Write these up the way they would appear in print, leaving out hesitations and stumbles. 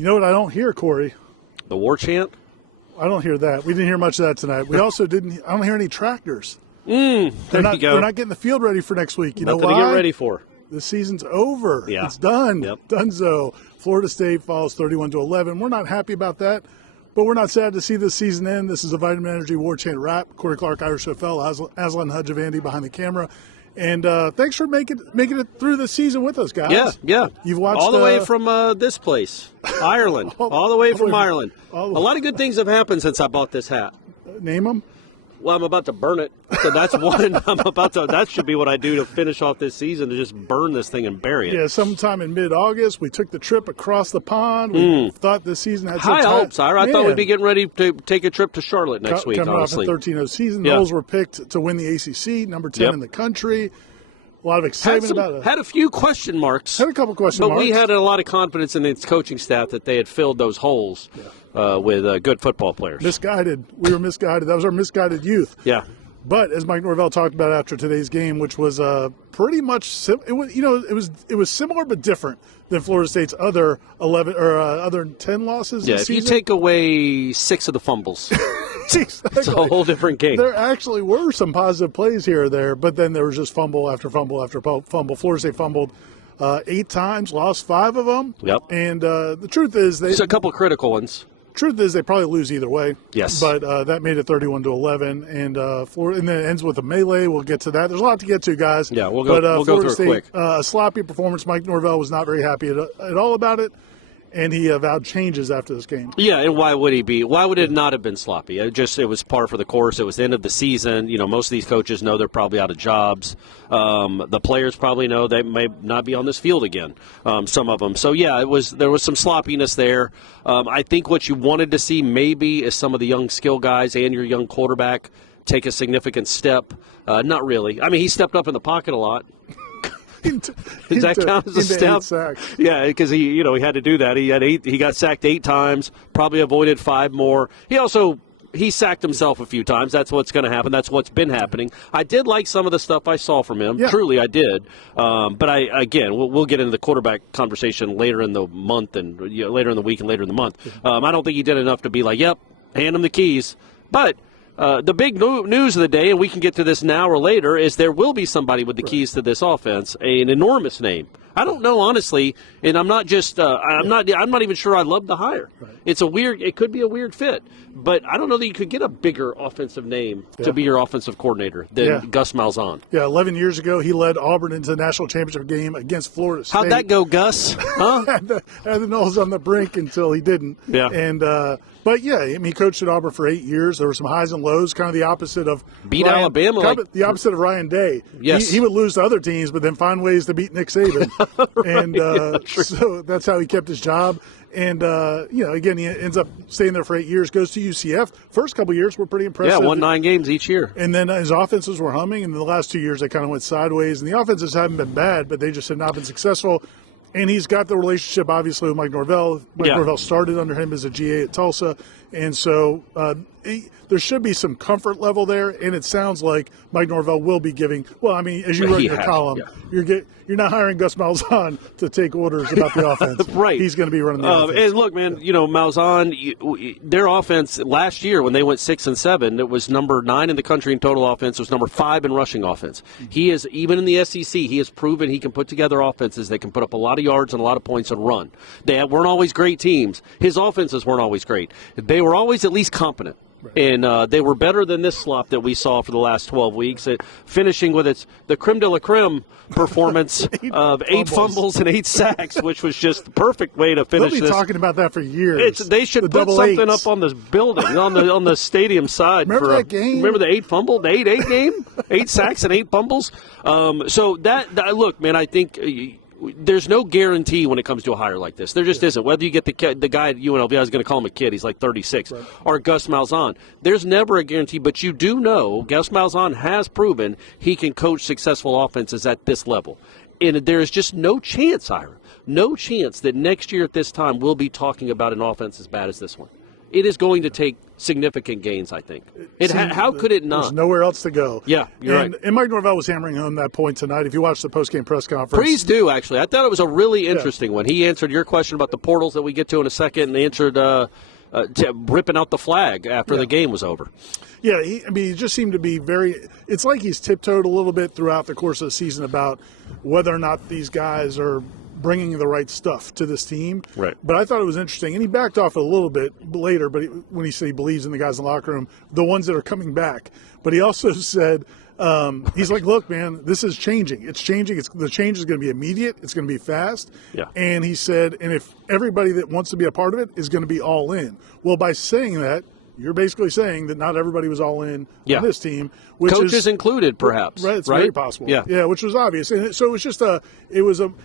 You know what I don't hear, Corey? The Warchant? I don't hear that. We didn't hear much of that tonight. We also didn't. I don't hear any tractors. There you go. They're not getting the field ready for next week. You know Nothing why? to get ready for. The season's over. Yeah. It's done. Yep. Donezo. Florida State falls 31-11. We're not happy about that, but we're not sad to see this season end. This is a Vitamin Energy Warchant wrap. Corey Clark, Irish FL, Aslan Hudjavandi behind the camera. And thanks for making it through the season with us, guys. Yeah. You've watched all the way from this place, Ireland. all the way from Ireland. A lot of good things have happened since I bought this hat. Name them. Well, I'm about to burn it. So that's one. That should be what I do to finish off this season, to just burn this thing and bury it. Yeah, sometime in mid-August, we took the trip across the pond. We thought this season had some high hopes, Ira. I thought we'd be getting ready to take a trip to Charlotte next week, coming honestly. off a 13-0 season. Yeah. Noles were picked to win the ACC, number 10 in the country. A lot of excitement about it. Had a few question marks. Had a couple question marks. But we had a lot of confidence in its coaching staff that they had filled those holes with good football players. Misguided. We were misguided. That was our misguided youth. Yeah. But as Mike Norvell talked about after today's game, which was pretty much it was similar but different than Florida State's other 11 or other 10 losses. Yeah, this if season. you take away 6 of the fumbles, Exactly. it's a whole different game. There actually were some positive plays here or there, but then there was just fumble after fumble after fumble. Florida State fumbled 8 times, lost 5 of them. Yep. And the truth is, There's a couple critical ones. Truth is, they probably lose either way. Yes. But that made it 31-11, and Florida, and then it ends with a melee. We'll get to that. There's a lot to get to, guys. Yeah, we'll go through State, it quick. A sloppy performance. Mike Norvell was not very happy at all about it, and he vowed changes after this game. Yeah, and why would he be? Why would it not have been sloppy? It was par for the course. It was the end of the season. You know, most of these coaches know they're probably out of jobs. The players probably know they may not be on this field again, some of them. So, yeah, there was some sloppiness there. I think what you wanted to see maybe is some of the young skill guys and your young quarterback take a significant step. Not really. I mean, he stepped up in the pocket a lot. Does that count as a step? Yeah, because he had to do that. He got sacked 8 times, probably avoided 5 more. He sacked himself a few times. That's what's going to happen. That's what's been happening. I did like some of the stuff I saw from him. Yeah. Truly, I did. But we'll get into the quarterback conversation later in the month and later in the week and later in the month. I don't think he did enough to be like, yep, hand him the keys. But the big news of the day, and we can get to this now or later, is there will be somebody with the keys to this offense, an enormous name. I don't know, honestly, and I'm not even sure I love the hire. Right. It could be a weird fit, but I don't know that you could get a bigger offensive name to be your offensive coordinator than Gus Malzahn. Yeah, 11 years ago, he led Auburn into the national championship game against Florida State. How'd that go, Gus? Huh? had the Noles on the brink until he didn't. Yeah. And, but, yeah, I mean, he coached at Auburn for 8 years. There were some highs and lows, kind of the opposite of Alabama. The opposite of Ryan Day. Yes. He would lose to other teams, but then find ways to beat Nick Saban. Right. And so that's how he kept his job. And, again, he ends up staying there for 8 years, goes to UCF. First couple of years were pretty impressive. Yeah, won 9 games each year. And then his offenses were humming, and the last 2 years they kind of went sideways. And the offenses haven't been bad, but they just have not been successful. And he's got the relationship, obviously, with Mike Norvell. Norvell started under him as a GA at Tulsa. And so there should be some comfort level there. And it sounds like Mike Norvell will be giving – well, I mean, as you wrote in your column, you're not hiring Gus Malzahn to take orders about the offense. Right. He's going to be running the offense. And look, man, Malzahn, their offense last year when they went 6-7, it was number 9 in the country in total offense. It was number 5 in rushing offense. He is, even in the SEC, he has proven he can put together offenses. They can put up a lot of yards and a lot of points and run. They weren't always great teams. His offenses weren't always great. They were always at least competent. Right. And they were better than this slop that we saw for the last 12 weeks, finishing with the creme de la creme performance of 8 fumbles and 8 sacks, which was just the perfect way to finish this. They'll be talking about that for years. They should put something up on this building, on the stadium side. Remember that game? Remember the 8 fumble, the 8-8 game? 8 sacks and 8 fumbles? So that look, man, I think there's no guarantee when it comes to a hire like this. There just isn't. Whether you get the guy at UNLV, I was going to call him a kid, he's like 36, right, or Gus Malzahn, there's never a guarantee. But you do know Gus Malzahn has proven he can coach successful offenses at this level. And there is just no chance, Ira, no chance that next year at this time we'll be talking about an offense as bad as this one. it is going to take significant gains, I think. How could it not? There's nowhere else to go. Yeah, you're right. And Mike Norvell was hammering home that point tonight. If you watch the postgame press conference. Please do, actually. I thought it was a really interesting one. He answered your question about the portals that we get to in a second and answered ripping out the flag after the game was over. Yeah, he just seemed to be it's like he's tiptoed a little bit throughout the course of the season about whether or not these guys are bringing the right stuff to this team. Right. But I thought it was interesting, and he backed off a little bit later, but when he said he believes in the guys in the locker room, the ones that are coming back. But he also said, he's like, look, man, this is changing. It's changing. The change is going to be immediate. It's going to be fast. Yeah. And he said, and if everybody that wants to be a part of it is going to be all in. Well, by saying that, you're basically saying that not everybody was all in on this team. Which Coaches included, perhaps. Right, it's very possible. Yeah, which was obvious. And so it was just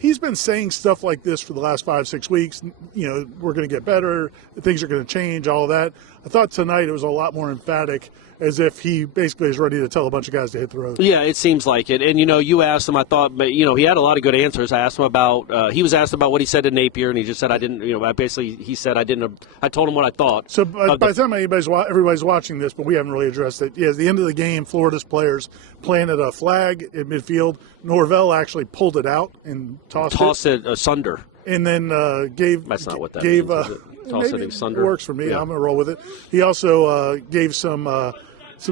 he's been saying stuff like this for the last 5-6 weeks. You know, we're going to get better. Things are going to change, all of that. I thought tonight it was a lot more emphatic, as if he basically is ready to tell a bunch of guys to hit the road. Yeah, it seems like it. And, you asked him, I thought, but, he had a lot of good answers. I asked him about, he was asked about what he said to Napier, and he just said, I didn't, he said, I told him what I thought. So by the time everybody's watching this, but we haven't really addressed it, at the end of the game, Florida's players planted a flag at midfield. Norvell actually pulled it out and tossed it asunder. And then gave. That's not what that means, is it? Toss it asunder. It works for me. Yeah. I'm going to roll with it. He also gave some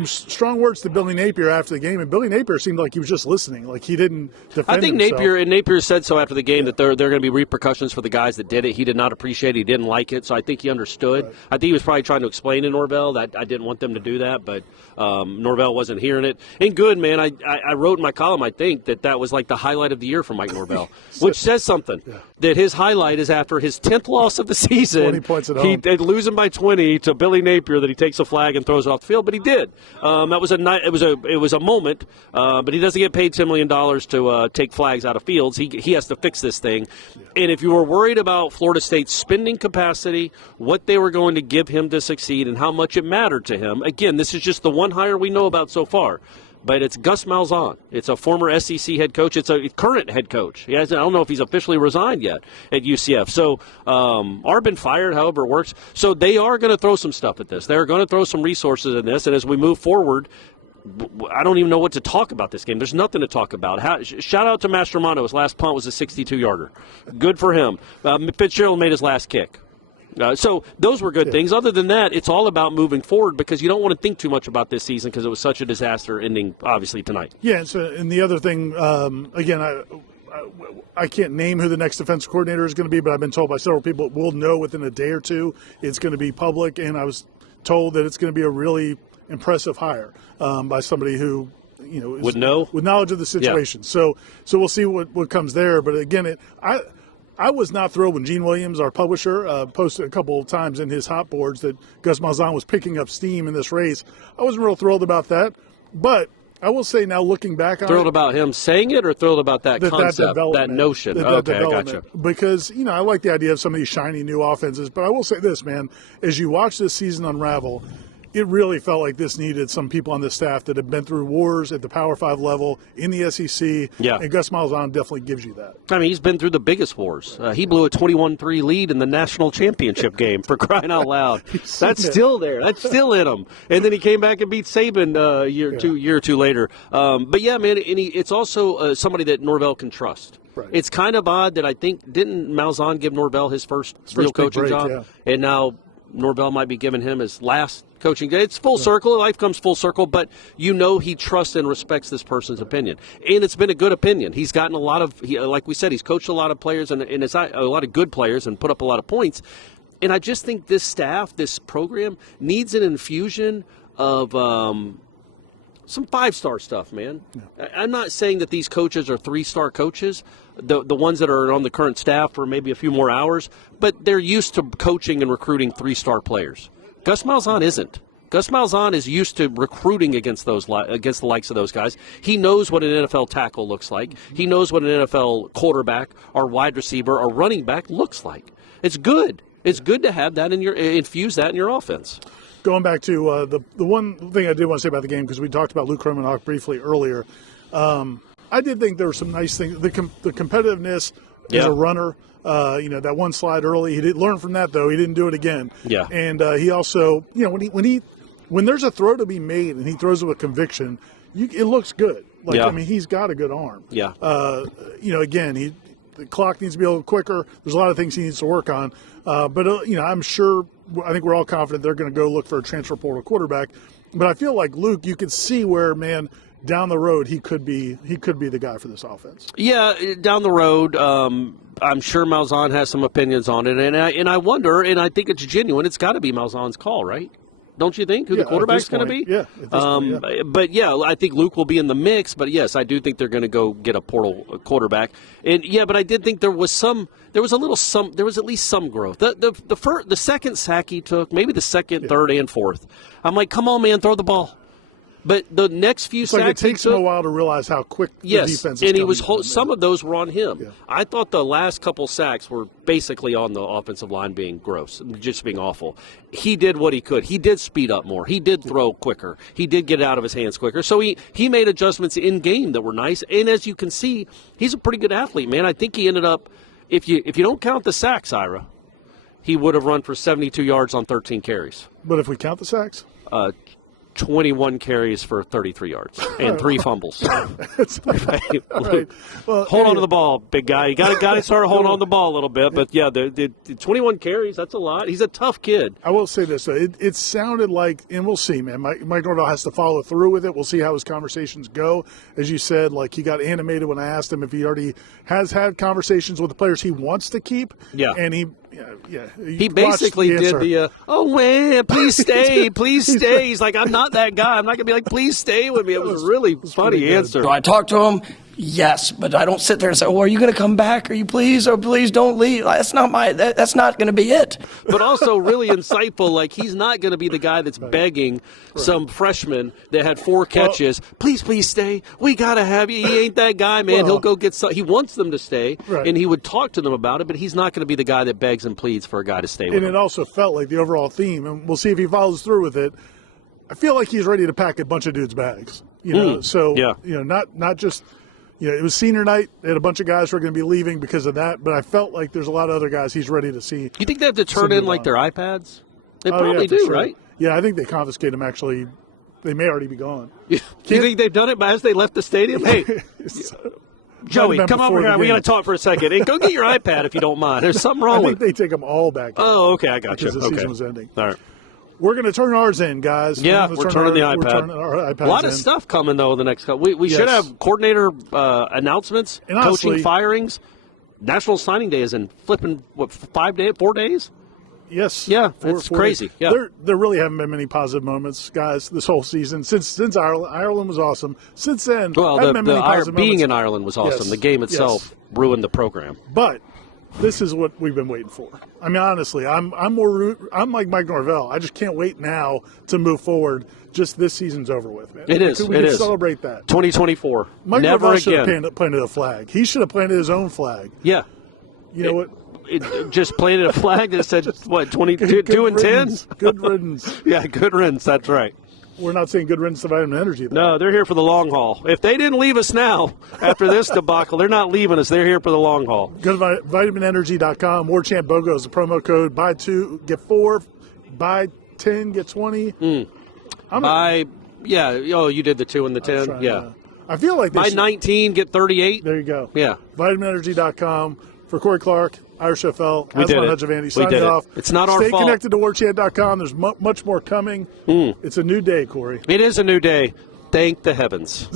strong words to Billy Napier after the game, and Billy Napier seemed like he was just listening, like he didn't defend I think himself. Napier said so after the game that there are going to be repercussions for the guys that did it. He did not appreciate it. He didn't like it, so I think he understood. Right. I think he was probably trying to explain to Norvell that I didn't want them to do that, but Norvell wasn't hearing it. And good, man, I wrote in my column, I think, that was like the highlight of the year for Mike Norvell, which says something, that his highlight is after his 10th loss of the season. 20 points at home. He losing by 20 to Billy Napier, that he takes a flag and throws it off the field, but he did. That was it was a moment, but he doesn't get paid $10 million to take flags out of fields. He has to fix this thing. And if you were worried about Florida State's spending capacity, what they were going to give him to succeed, and how much it mattered to him, again, this is just the one hire we know about so far. But it's Gus Malzahn. It's a former SEC head coach. It's a current head coach. I don't know if he's officially resigned yet at UCF. So, or been fired, however it works. So they are going to throw some stuff at this. They're going to throw some resources in this. And as we move forward, I don't even know what to talk about this game. There's nothing to talk about. Shout out to Mastromanno. His last punt was a 62-yarder. Good for him. Fitzgerald made his last kick. So those were good things. Other than that, it's all about moving forward, because you don't want to think too much about this season because it was such a disaster ending, obviously, tonight. Yeah, and the other thing, again, I can't name who the next defensive coordinator is going to be, but I've been told by several people we'll know within a day or two. It's going to be public, and I was told that it's going to be a really impressive hire by somebody who would know with knowledge of the situation. Yeah. So we'll see what comes there. But again, I was not thrilled when Gene Williams, our publisher, posted a couple of times in his hot boards that Gus Malzahn was picking up steam in this race. I wasn't real thrilled about that, but I will say now, looking back on thrilled about him saying it, or thrilled about that concept, that notion? Okay, I gotcha. Because, I like the idea of some of these shiny new offenses, but I will say this, man, as you watch this season unravel, it really felt like this needed some people on the staff that have been through wars at the Power 5 level in the SEC. Yeah. And Gus Malzahn definitely gives you that. I mean, he's been through the biggest wars. He blew a 21-3 lead in the national championship game, for crying out loud. That's still there. That's still in him. And then he came back and beat Saban a year or two later. But, yeah, man, it's also somebody that Norvell can trust. Right. It's kind of odd that I think, didn't Malzahn give Norvell his first real coaching job? Yeah. And now Norvell might be giving him his last coaching day. It's full circle. Life comes full circle, but he trusts and respects this person's opinion. And it's been a good opinion. He's gotten a lot of, like we said, he's coached a lot of players and it's a lot of good players and put up a lot of points. And I just think this staff, this program, needs an infusion of some 5-star stuff, man. Yeah. I'm not saying that these coaches are 3-star coaches, the ones that are on the current staff for maybe a few more hours, but they're used to coaching and recruiting 3-star players. Gus Malzahn isn't. Gus Malzahn is used to recruiting against the likes of those guys. He knows what an NFL tackle looks like. He knows what an NFL quarterback or wide receiver or running back looks like. It's good. It's good to have that infuse that in your offense. Going back to the one thing I did want to say about the game, because we talked about Luke Kromenhoek briefly earlier, I did think there were some nice things. The competitiveness, as a runner. That one slide early, he did learn from that, though. He didn't do it again. Yeah. And he also, when there's a throw to be made and he throws it with conviction, it looks good. He's got a good arm. Yeah. Again, the clock needs to be a little quicker. There's a lot of things he needs to work on. I'm sure, I think we're all confident they're going to go look for a transfer portal quarterback. But I feel like Luke, you could see where, man, down the road he could be the guy for this offense. Yeah, down the road, I'm sure Malzahn has some opinions on it, and I wonder, and I think it's genuine. It's got to be Malzahn's call, right? Don't you think, who the quarterback's going to be? Yeah. At this point, yeah. But, I think Luke will be in the mix. But, yes, I do think they're going to go get a portal quarterback. And, but I did think there was at least some growth. The second sack he took, maybe the second, third, and fourth, I'm like, come on, man, throw the ball. But the next few sacks, it takes him a while to realize how quick the defense is. And he was some of those were on him. Yeah. I thought the last couple sacks were basically on the offensive line being gross, just being awful. He did what he could. He did speed up more. He did throw quicker. He did get out of his hands quicker. So he made adjustments in game that were nice. And as you can see, he's a pretty good athlete, man. I think he ended up, if you don't count the sacks, Ira, he would have run for 72 yards on 13 carries. But if we count the sacks? 21 carries for 33 yards and 3 fumbles. Right. Well, hold on to the ball, big guy. You got to start holding on to the ball a little bit. But, the 21 carries, that's a lot. He's a tough kid. I will say this. It sounded like, and we'll see, man, Mike Norvell has to follow through with it. We'll see how his conversations go. As you said, he got animated when I asked him if he already has had conversations with the players he wants to keep. Yeah. And he basically did the, oh, man, please stay, please stay. He's like, I'm not that guy. I'm not going to be like, please stay with me. It was a really funny answer. Do I talk to him? Yes, but I don't sit there and say, "Oh, are you going to come back? Are you please? Or please don't leave." That's not that's not going to be it. But also really insightful. He's not going to be the guy that's begging some freshman that had 4 catches. Please stay. We got to have you. He ain't that guy, man. He'll go get some. He wants them to stay, and he would talk to them about it. But he's not going to be the guy that begs and pleads for a guy to stay with him. And it also felt like the overall theme, and we'll see if he follows through with it. I feel like he's ready to pack a bunch of dudes' bags. Not just. It was senior night. They had a bunch of guys who were going to be leaving because of that, but I felt like there's a lot of other guys he's ready to see. You think they have to turn in their iPads? They probably do, sure. Right? Yeah, I think they confiscate them. Actually, they may already be gone. Do you think they've done it as they left the stadium? Hey, Joey, come over here. We got to talk for a second. Hey, go get your iPad if you don't mind. There's something wrong with it. I think they take them all back. Oh, okay, I got you. Because the season was ending. All right. We're going to turn ours in, guys. Yeah, we're turning the iPad. We're turning our iPads a lot of stuff coming, though, the next couple. We should have coordinator announcements, and honestly, coaching firings. National Signing Day is in flipping, 4 days? Yes. Yeah, it's crazy. Yeah. There really haven't been many positive moments, guys, this whole season. Since Ireland. Ireland was awesome. Since then, haven't been many positive being moments. in Ireland was awesome. Yes. The game itself ruined the program. But this is what we've been waiting for. I mean, honestly, I'm like Mike Norvell. I just can't wait now to move forward. Just this season's over with, man. It is. We can celebrate that. 2024. Mike Never Norvell again. should have planted a flag. He should have planted his own flag. Yeah. You know what? It just planted a flag that said, 2 and 10? Good riddance. Yeah, good riddance. That's right. We're not saying good riddance to Vitamin Energy, though. No, they're here for the long haul. If they didn't leave us now after this debacle, they're not leaving us. They're here for the long haul. Go to vitaminenergy.com. WarchantBogo is the promo code. Buy 2, get 4. Buy 10, get 20. You did the 2 and the 10. Yeah. I feel like buy 19, get 38. There you go. Yeah. VitaminEnergy.com. For Corey Clark, Irish FL, Aslan Hudjavandi, signing off. It's not our fault. Stay connected to Warchant.com. There's much more coming. It's a new day, Corey. It is a new day. Thank the heavens.